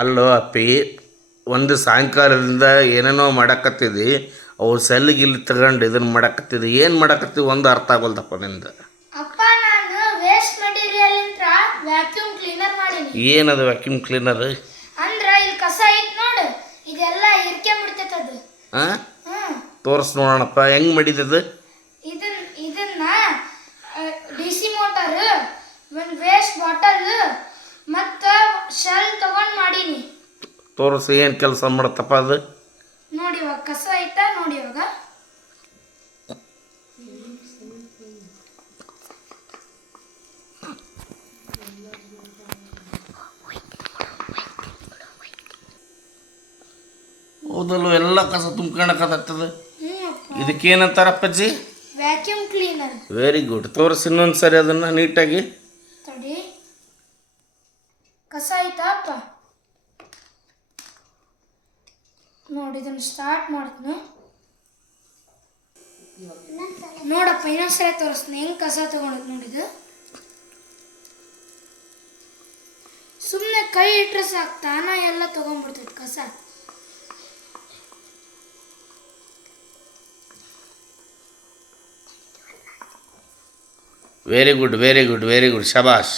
ಅಲ್ಲೋ ಅಪ್ಪಿ, ಒಂದು ಸಾಯಂಕಾಲದಿಂದ ಏನೇನೋ ಮಾಡಕತ್ತಿದ್ದಿ. ಅವು ಸೆಲ್ಗಿಲ್ಲಿ ತಗೊಂಡು ಇದನ್ನು ಮಾಡಕತ್ತಿದ್ದಿ. ಏನು ಮಾಡಕತ್ತಿದ್ದಿ ಒಂದು ಅರ್ಥ ಆಗೋಲ್ದಪ್ಪ ನಿಂದು. ಅಪ್ಪ ನಾನು ವೇಸ್ಟ್ ಮೆಟೀರಿಯಲ್ ಇಂದ ವ್ಯಾಕ್ಯೂಮ್ ಕ್ಲೀನರ್ ಮಾಡೀನಿ. ಏನದು ವ್ಯಾಕ್ಯೂಮ್ ಕ್ಲೀನರ್? ಅಂದ್ರ ಇಲ್ಲಿ ಕಸ ಐತ್ ನೋಡು, ಇದೆಲ್ಲ ಹಿರ್ಕೊಂಡ್ಬಿಡ್ತೈತೆ ಅದು. ಹಾಂ, ತೋರಿಸ್ ನೋಡೋಣಪ್ಪ ಹೆಂಗೆ ಮಾಡಿದ್ದದು. ಇದನ್ನ DC ಮೋಟರ್, ಒಂದು ವೇಸ್ಟ್ ಬಾಟಲ್ ಮತ್ತು ಶೆಲ್ ತಗೊಂಡು ಮಾಡೀನಿ. ತೋರಿಸಿ ಏನು ಕೆಲಸ ಮಾಡತ್ತಪ್ಪ ಅದು. ನೋಡಿ ಇವಾಗ ಕಸ ಐತಾ ನೋಡಿ ಇವಾಗ. ಹೌದಲ್ವ, ಎಲ್ಲ ಕಸ ತುಂಬ್ಕೊಳಕತ್ತದ. ಇದಕ್ಕೇನಂತಾರಪ್ಪಜ್ಜಿ? Vacuum cleaner. Very good. ತೋರಿಸಿ ಇನ್ನೊಂದು ಸರಿ ಅದನ್ನು ನೀಟಾಗಿ. ತಡಿ, ಕಸ ಐತಾ ಅಪ್ಪ ನೋಡಿ, ಇದನ್ನು ಸ್ಟಾರ್ಟ್ ಮಾಡ್ತೀನಿ ನೋಡಪ್ಪ. ಇನ್ನೊಂದ್ಸರಿ ತೋರಿಸ್ತೀನಿ ಹೆಂಗೆ ಕಸ ತಗೊಂಡದ್ ನೋಡಿದು. ಸುಮ್ಮನೆ ಕೈ ಇಟ್ಟರೆ ಸಾಕು, ತಾನ ಎಲ್ಲ ತಗೊಂಡ್ಬಿಡ್ತೈತೆ ಕಸ. Very good, very good, very good, ಶಬಾಷ್.